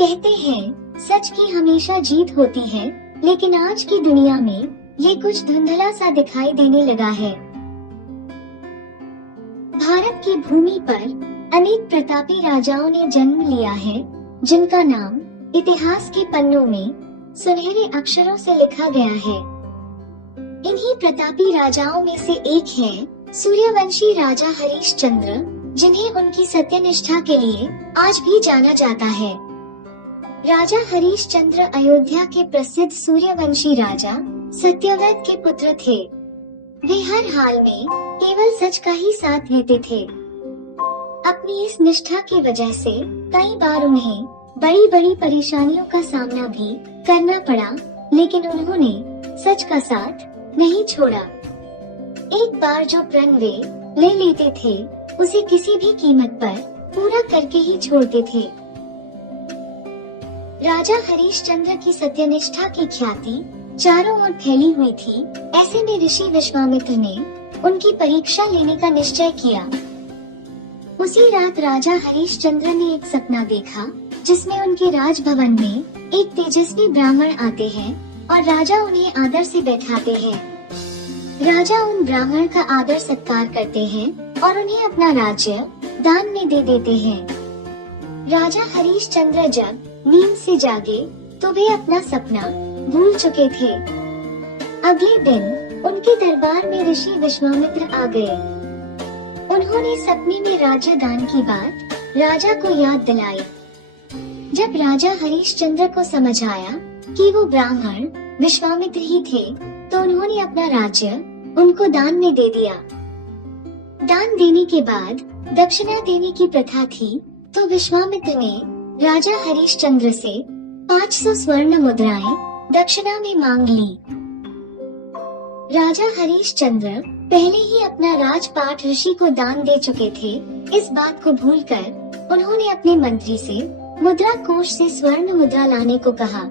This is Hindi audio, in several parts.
कहते हैं सच की हमेशा जीत होती है, लेकिन आज की दुनिया में ये कुछ धुंधला सा दिखाई देने लगा है। भारत की भूमि पर अनेक प्रतापी राजाओं ने जन्म लिया है, जिनका नाम इतिहास के पन्नों में सुनहरे अक्षरों से लिखा गया है। इन्हीं प्रतापी राजाओं में से एक है सूर्यवंशी राजा हरिश्चंद्र, जिन्हें उनकी सत्यनिष्ठा के लिए आज भी जाना जाता है। राजा हरिश्चंद्र अयोध्या के प्रसिद्ध सूर्यवंशी राजा सत्यव्रत के पुत्र थे। वे हर हाल में केवल सच का ही साथ लेते थे। अपनी इस निष्ठा की वजह से कई बार उन्हें बड़ी बड़ी परेशानियों का सामना भी करना पड़ा, लेकिन उन्होंने सच का साथ नहीं छोड़ा। एक बार जो प्रण वे ले लेते थे, उसे किसी भी कीमत पर पूरा करके ही छोड़ते थे। राजा हरिश्चंद्र की सत्यनिष्ठा की ख्याति चारों ओर फैली हुई थी। ऐसे में ऋषि विश्वामित्र ने उनकी परीक्षा लेने का निश्चय किया। उसी रात राजा हरिश्चंद्र ने एक सपना देखा, जिसमें उनके राजभवन में एक तेजस्वी ब्राह्मण आते हैं और राजा उन्हें आदर से बैठाते हैं। राजा उन ब्राह्मण का आदर सत्कार करते हैं और उन्हें अपना राज्य दान में दे देते हैं। राजा हरिश्चंद्र जब नींद से जागे तो वे अपना सपना भूल चुके थे। अगले दिन उनके दरबार में ऋषि विश्वामित्र आ गए। उन्होंने सपने में राज्य दान की बात राजा को याद दिलाई। जब राजा हरिश्चंद्र को समझ आया कि वो ब्राह्मण विश्वामित्र ही थे, तो उन्होंने अपना राज्य उनको दान में दे दिया। दान देने के बाद दक्षिणा देने की प्रथा थी, तो विश्वामित्र ने राजा हरिश्चंद्र से 500 स्वर्ण मुद्राएं दक्षिणा में मांग ली। राजा हरिश्चंद्र पहले ही अपना राजपाट ऋषि को दान दे चुके थे। इस बात को भूलकर उन्होंने अपने मंत्री से मुद्रा कोष से स्वर्ण मुद्रा लाने को कहा,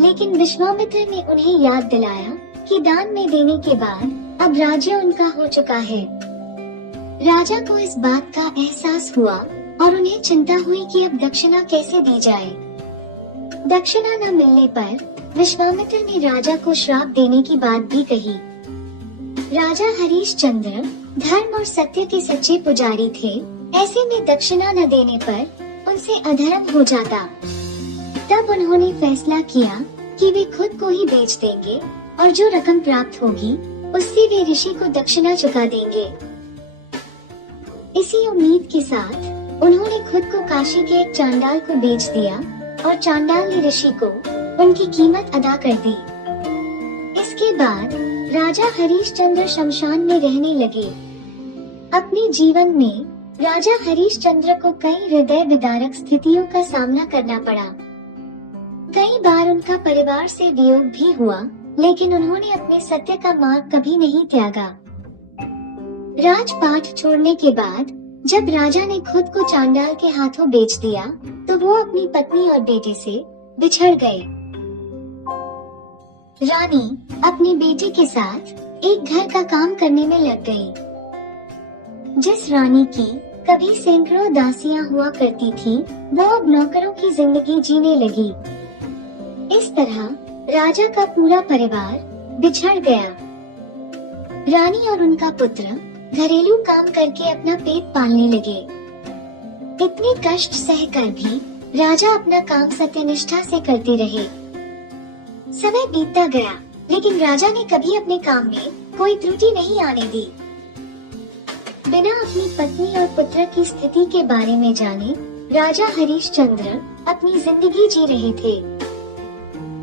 लेकिन विश्वामित्र ने उन्हें याद दिलाया कि दान में देने के बाद अब राज्य उनका हो चुका है। राजा को इस बात का एहसास हुआ और उन्हें चिंता हुई कि अब दक्षिणा कैसे दी जाए। दक्षिणा न मिलने पर विश्वामित्र ने राजा को श्राप देने की बात भी कही। राजा हरिश्चंद्र धर्म और सत्य के सच्चे पुजारी थे। ऐसे में दक्षिणा न देने पर उनसे अधर्म हो जाता। तब उन्होंने फैसला किया कि वे खुद को ही बेच देंगे और जो रकम प्राप्त होगी उससे वे ऋषि को दक्षिणा चुका देंगे। इसी उम्मीद के साथ उन्होंने खुद को काशी के एक चांडाल को बेच दिया और चांडाल ने ऋषि को उनकी कीमत अदा कर दी। इसके बाद राजा हरिश्चंद्र शमशान में रहने लगे। अपने जीवन में राजा हरिश्चंद्र को कई हृदय विदारक स्थितियों का सामना करना पड़ा। कई बार उनका परिवार से वियोग भी हुआ, लेकिन उन्होंने अपने सत्य का मार्ग कभी नहीं त्यागा। राजपाट छोड़ने के बाद जब राजा ने खुद को चांडाल के हाथों बेच दिया, तो वो अपनी पत्नी और बेटे से बिछड़ गए। रानी अपने बेटे के साथ एक घर का काम करने में लग गई। जिस रानी की कभी सैकड़ों दासियां हुआ करती थी, वो अब नौकरों की जिंदगी जीने लगी। इस तरह राजा का पूरा परिवार बिछड़ गया। रानी और उनका पुत्र घरेलू काम करके अपना पेट पालने लगे। इतने कष्ट सहकर भी राजा अपना काम सत्यनिष्ठा से करते रहे। समय बीतता गया, लेकिन राजा ने कभी अपने काम में कोई त्रुटि नहीं आने दी। बिना अपनी पत्नी और पुत्र की स्थिति के बारे में जाने राजा हरिश्चंद्र अपनी जिंदगी जी रहे थे।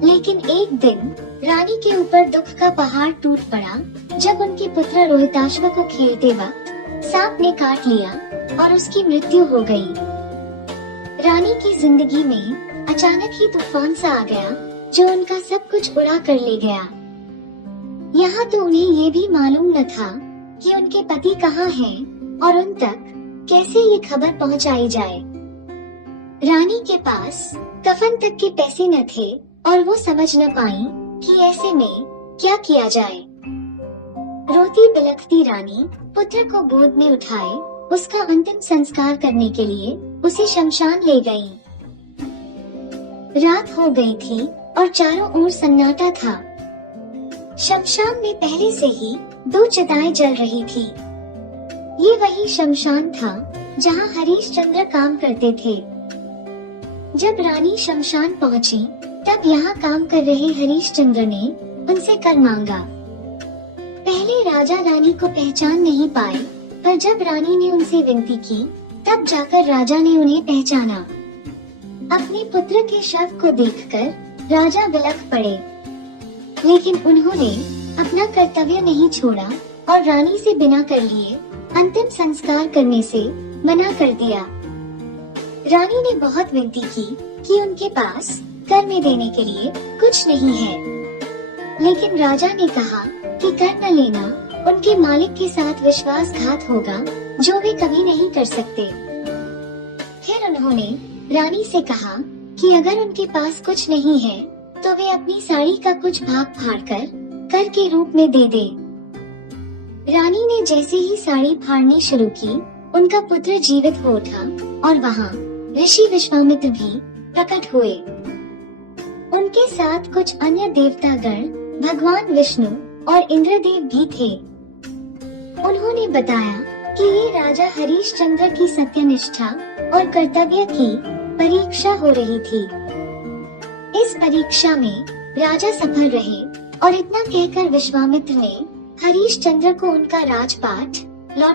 लेकिन एक दिन रानी के ऊपर दुख का पहाड़ टूट पड़ा, जब उनके पुत्र रोहिताश्व को खेलते वक्त सांप ने काट लिया और उसकी मृत्यु हो गई। रानी की जिंदगी में अचानक ही तूफान सा आ गया, जो उनका सब कुछ उड़ा कर ले गया। यहाँ तो उन्हें ये भी मालूम न था कि उनके पति कहाँ हैं और उन तक कैसे ये खबर पहुँचाई जाए। रानी के पास कफन तक के पैसे न थे और वो समझ न पाई कि ऐसे में क्या किया जाए। रोती बिलखती रानी पुत्र को गोद में उठाए उसका अंतिम संस्कार करने के लिए उसे शमशान ले गईं। रात हो गई थी और चारों ओर सन्नाटा था। शमशान में पहले से ही 2 चिताएं जल रही थी। ये वही शमशान था जहाँ हरीशचंद्र काम करते थे। जब रानी शमशान पहुंची, तब यहाँ काम कर रहे हरीशचंद्र ने उनसे कर मांगा। पहले राजा रानी को पहचान नहीं पाए, पर जब रानी ने उनसे विनती की, तब जाकर राजा ने उन्हें पहचाना। अपने पुत्र के शव को देखकर राजा बिलख पड़े, लेकिन उन्होंने अपना कर्तव्य नहीं छोड़ा और रानी से बिना कर लिए अंतिम संस्कार करने से मना कर दिया। रानी ने बहुत विनती की कि उनके पास कर में देने के लिए कुछ नहीं है, लेकिन राजा ने कहा कि कर न लेना उनके मालिक के साथ विश्वासघात होगा, जो वे कभी नहीं कर सकते। फिर उन्होंने रानी से कहा कि अगर उनके पास कुछ नहीं है, तो वे अपनी साड़ी का कुछ भाग फाड़कर कर के रूप में दे दे। रानी ने जैसे ही साड़ी फाड़नी शुरू की, उनका पुत्र जीवित हो उठा और वहाँ ऋषि विश्वामित्र भी प्रकट हुए। उनके साथ कुछ अन्य देवतागण, भगवान विष्णु और इंद्रदेव भी थे। उन्होंने बताया कि ये राजा हरीशचंद्र की सत्यनिष्ठा और कर्तव्य की परीक्षा हो रही थी। इस परीक्षा में राजा सफल रहे और इतना कहकर विश्वामित्र ने हरीशचंद्र को उनका राजपाट लौटा